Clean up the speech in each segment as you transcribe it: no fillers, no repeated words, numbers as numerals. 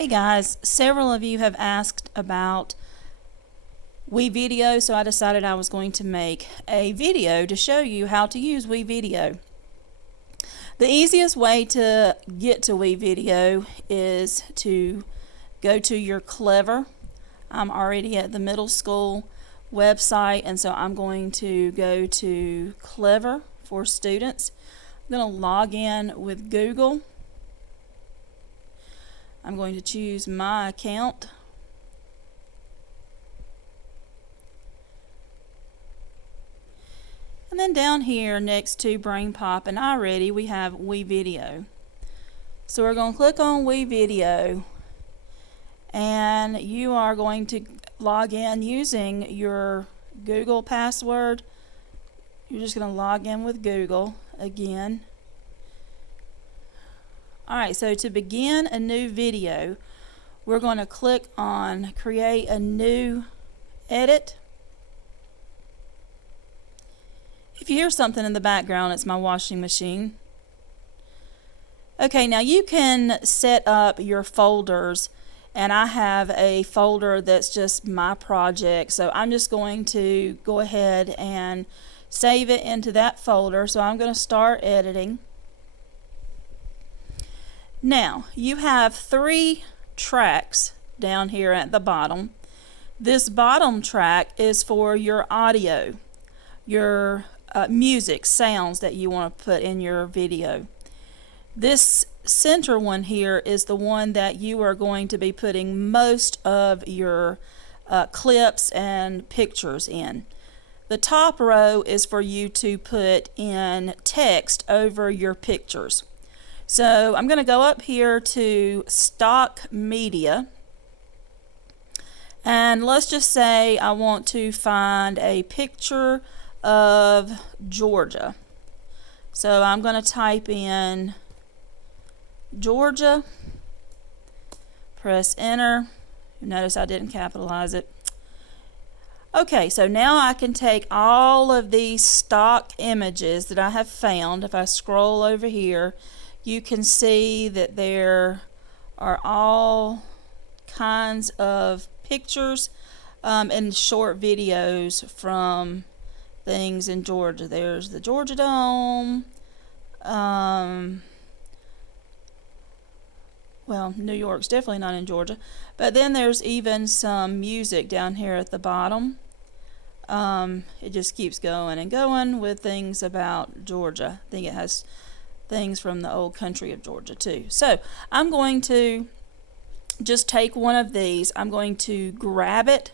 Hey guys, several of you have asked about WeVideo, so I decided I was going to make a video to show you how to use WeVideo. The easiest way to get to WeVideo is to go to your Clever. I'm already at the middle school website, and so I'm going to go to Clever for students. I'm going to log in with Google. I'm going to choose my account. And then down here next to BrainPop and iReady, we have WeVideo. So we're going to click on WeVideo, and you are going to log in using your Google password. You're just going to log in with Google again. Alright, so to begin a new video, we're going to click on Create a New Edit. If you hear something in the background, it's my washing machine. Okay, now you can set up your folders, and I have a folder that's just my project, so I'm just going to go ahead and save it into that folder. So I'm going to start editing. Now, you have 3 tracks down here at the bottom. This bottom track is for your audio, your music, sounds that you want to put in your video. This center one here is the one that you are going to be putting most of your clips and pictures in. The top row is for you to put in text over your pictures. So I'm going to go up here to Stock Media, and let's just say I want to find a picture of Georgia. So I'm going to type in Georgia, press enter. Notice I didn't capitalize it. Okay, so now I can take all of these stock images that I have found. If I scroll over here, you can see that there are all kinds of pictures and short videos from things in Georgia. There's the Georgia Dome. Well, New York's definitely not in Georgia. But then there's even some music down here at the bottom. It just keeps going and going with things about Georgia. I think it has things from the old country of Georgia too. So I'm going to just take one of these. I'm going to grab it,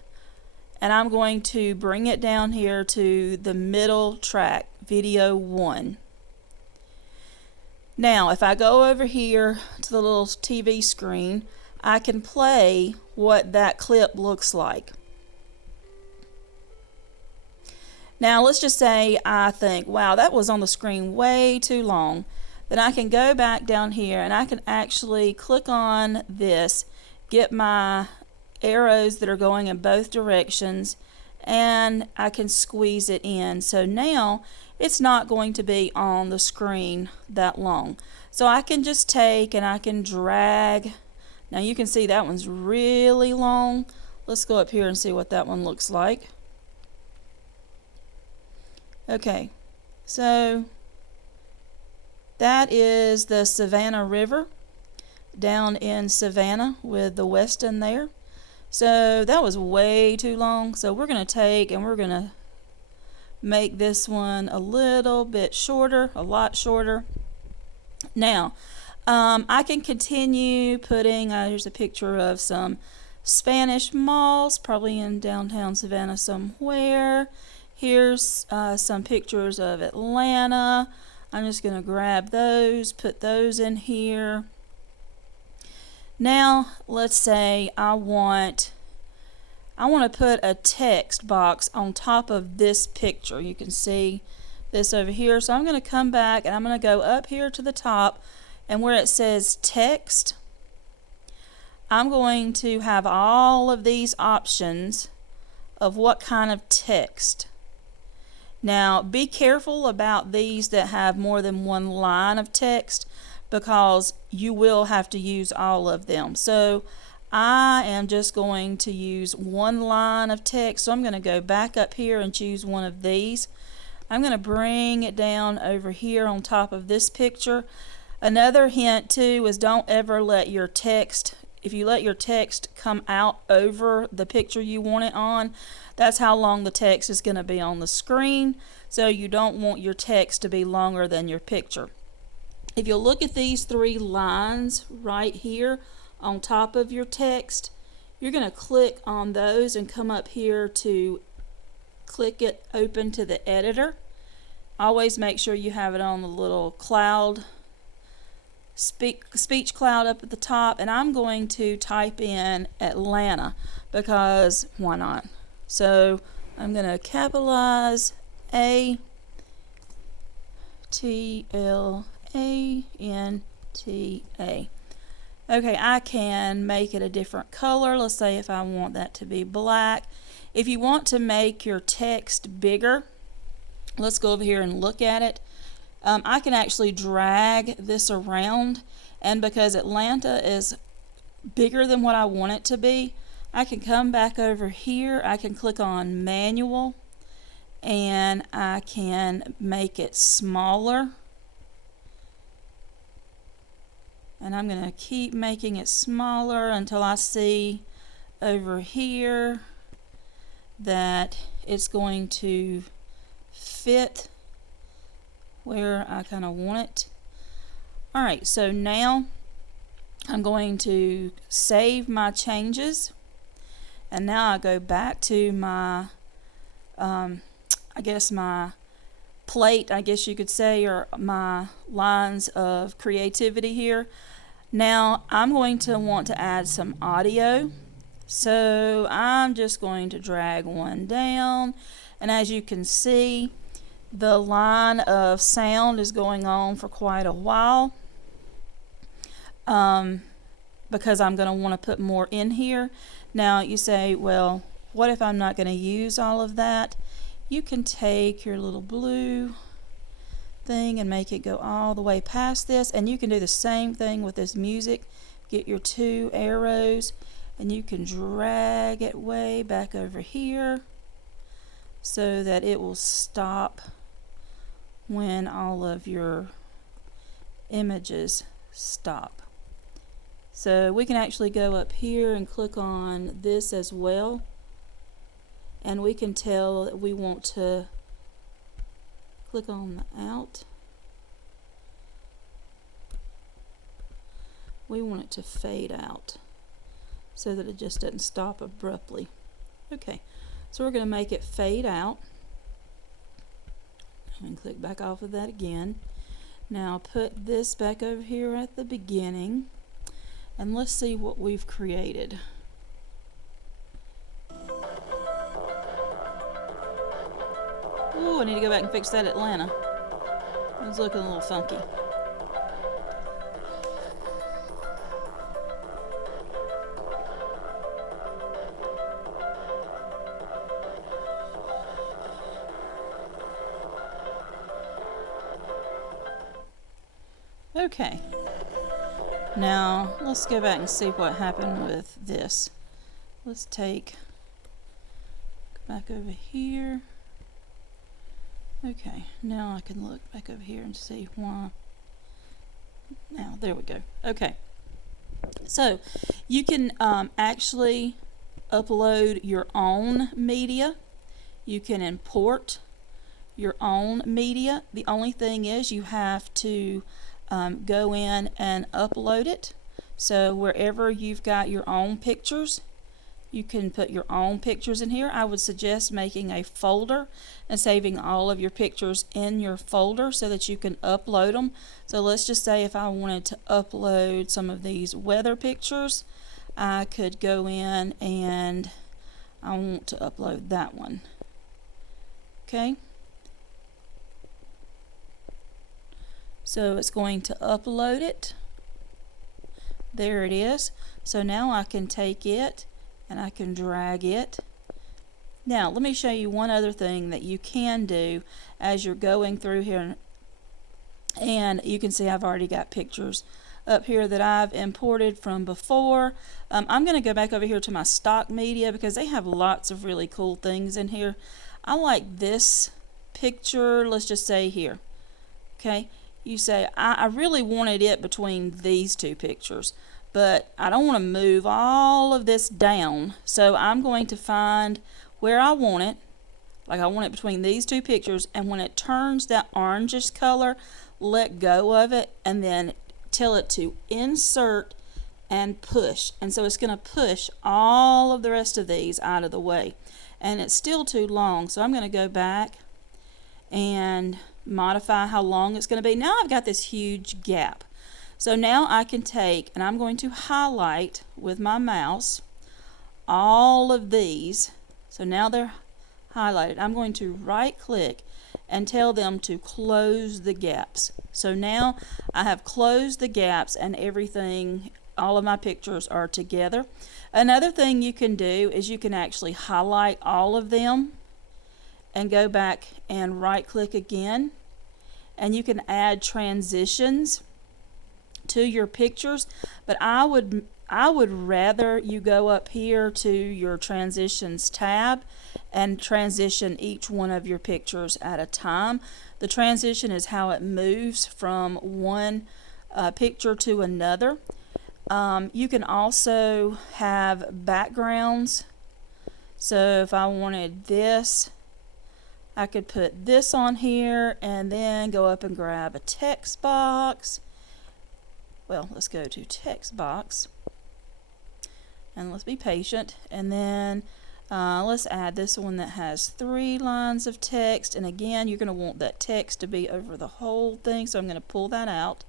and I'm going to bring it down here to the middle track, video 1. Now if I go over here to the little TV screen, I can play what that clip looks like. Now let's just say I think, wow, that was on the screen way too long. Then I can go back down here, and I can actually click on this, get my arrows that are going in both directions, and I can squeeze it in. So now it's not going to be on the screen that long. So I can just take and I can drag. Now you can see that one's really long. Let's go up here and see what that one looks like. Okay, so that is the Savannah River down in Savannah with the Weston there. So that was way too long. So we're going to take and we're going to make this one a little bit shorter, a lot shorter. Now, I can continue putting, here's a picture of some Spanish moss, probably in downtown Savannah somewhere. Here's some pictures of Atlanta. I'm just going to grab those, put those in here. Now let's say I want to put a text box on top of this picture. You can see this over here. So I'm going to come back and I'm going to go up here to the top, and where it says text, I'm going to have all of these options of what kind of text. Now be careful about these that have more than one line of text. because you will have to use all of them. So I am just going to use one line of text. So I'm going to go back up here and choose one of these. I'm going to bring it down over here on top of this picture. Another hint too is don't ever let your text, if you let your text come out over the picture you want it on, that's how long the text is going to be on the screen. So you don't want your text to be longer than your picture. If you'll look at these three lines right here on top of your text, you're going to click on those and come up here to click it open to the editor. Always make sure you have it on the little cloud, speech cloud up at the top, and I'm going to type in Atlanta because why not? So I'm going to capitalize ATLANTA. Okay, I can make it a different color. Let's say if I want that to be black. If you want to make your text bigger, let's go over here and look at it. I can actually drag this around, and because Atlanta is bigger than what I want it to be, I can come back over here. I can click on manual and I can make it smaller. And I'm going to keep making it smaller until I see over here that it's going to fit where I kind of want it. Alright, so now I'm going to save my changes, and now I go back to my I guess my plate, I guess you could say, or my lines of creativity here. Now I'm going to want to add some audio, so I'm just going to drag one down, and as you can see, the line of sound is going on for quite a while because I'm going to want to put more in here. Now you say, well, what if I'm not going to use all of that? You can take your little blue thing and make it go all the way past this, and you can do the same thing with this music. Get your two arrows and you can drag it way back over here so that it will stop when all of your images stop. So we can actually go up here and click on this as well, and we can tell that we want to click on the out. We want it to fade out so that it just doesn't stop abruptly. Okay, so we're going to make it fade out. And click back off of that again. Now put this back over here at the beginning, and let's see what we've created. Ooh, I need to go back and fix that Atlanta. It's looking a little funky. Okay, now let's go back and see what happened with this. Let's take back over here. Okay, now I can look back over here and see why. Now, there we go. Okay, so you can actually upload your own media. You can import your own media. The only thing is you have to go in and upload it. So wherever you've got your own pictures, you can put your own pictures in here. I would suggest making a folder and saving all of your pictures in your folder so that you can upload them. So let's just say if I wanted to upload some of these weather pictures, I could go in and I want to upload that one. Okay. So it's going to upload it. There it is. So now I can take it and I can drag it. Now let me show you one other thing that you can do as you're going through here And you can see I've already got pictures up here that I've imported from before. I'm going to go back over here to my stock media because they have lots of really cool things in here. I like this picture, let's just say here. Okay, you say I really wanted it between these two pictures, but I don't want to move all of this down, so I'm going to find where I want it. Like I want it between these two pictures, and when it turns that orangish color, let go of it and then tell it to insert and push. And so it's going to push all of the rest of these out of the way. And it's still too long, so I'm going to go back and modify how long it's going to be. Now I've got this huge gap. So now I can take, and I'm going to highlight with my mouse all of these. So now they're highlighted. I'm going to right click and tell them to close the gaps. So now I have closed the gaps and everything, all of my pictures are together. Another thing you can do is you can actually highlight all of them and go back and right click again, and you can add transitions to your pictures, but I would rather you go up here to your transitions tab and transition each one of your pictures at a time. The transition is how it moves from one picture to another. You can also have backgrounds. So if I wanted this, I could put this on here and then go up and grab a text box. Well, let's go to text box and let's be patient, and then let's add this one that has 3 lines of text. And again, you're going to want that text to be over the whole thing, so I'm going to pull that out.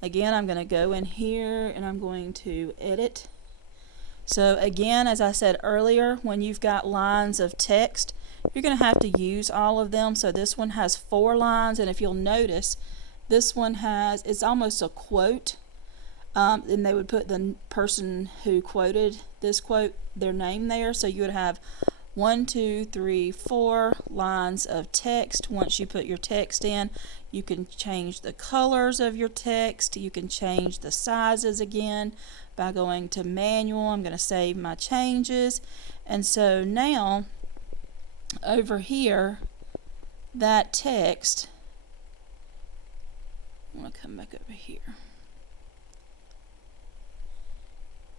Again, I'm going to go in here and I'm going to edit. So again, as I said earlier, when you've got lines of text, you're going to have to use all of them. So this one has 4 lines, and if you'll notice, this one has, it's almost a quote. And they would put the person who quoted this quote, their name there. So you would have 1, 2, 3, 4 lines of text. Once you put your text in, you can change the colors of your text. You can change the sizes again by going to manual. I'm going to save my changes. And so now over here, that text, I'm going to come back over here.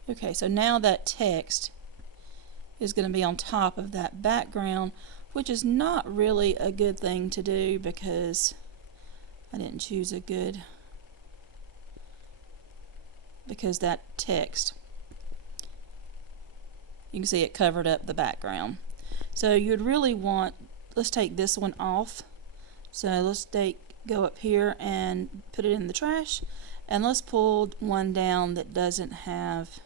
Okay, so now that text is going to be on top of that background, which is not really a good thing to do because I didn't choose a good, because that text, you can see it covered up the background. So you'd really want, let's take this one off. So let's go up here and put it in the trash, and let's pull one down that doesn't have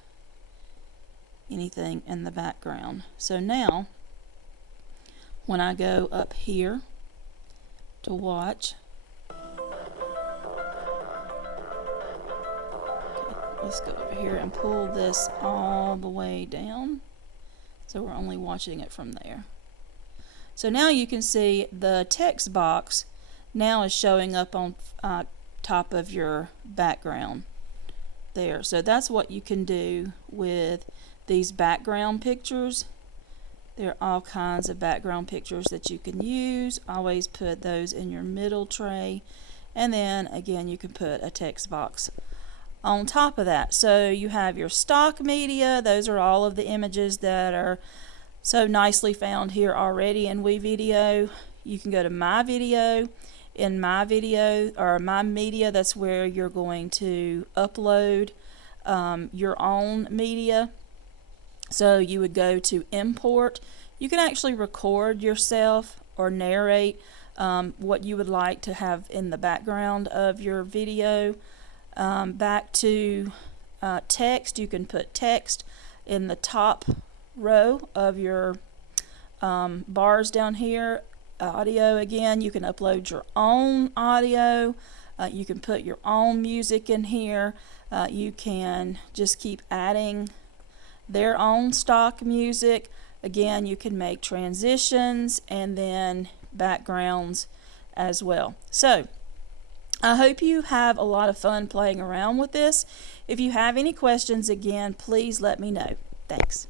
anything in the background. So now when I go up here to watch, let's go over here and pull this all the way down so we're only watching it from there. So now you can see the text box now is showing up on top of your background there. So that's what you can do with these background pictures. There are all kinds of background pictures that you can use. Always put those in your middle tray, and then again you can put a text box on top of that. So you have your stock media. Those are all of the images that are so nicely found here already in WeVideo. You can go to My Video. In My Video or My Media, that's where you're going to upload your own media. So you would go to import. You can actually record yourself or narrate what you would like to have in the background of your video. Back to text, you can put text in the top row of your bars down here. Audio, again, you can upload your own audio. You can put your own music in here. You can just keep adding their own stock music. Again, you can make transitions and then backgrounds as well. So I hope you have a lot of fun playing around with this. If you have any questions, again, please let me know. Thanks.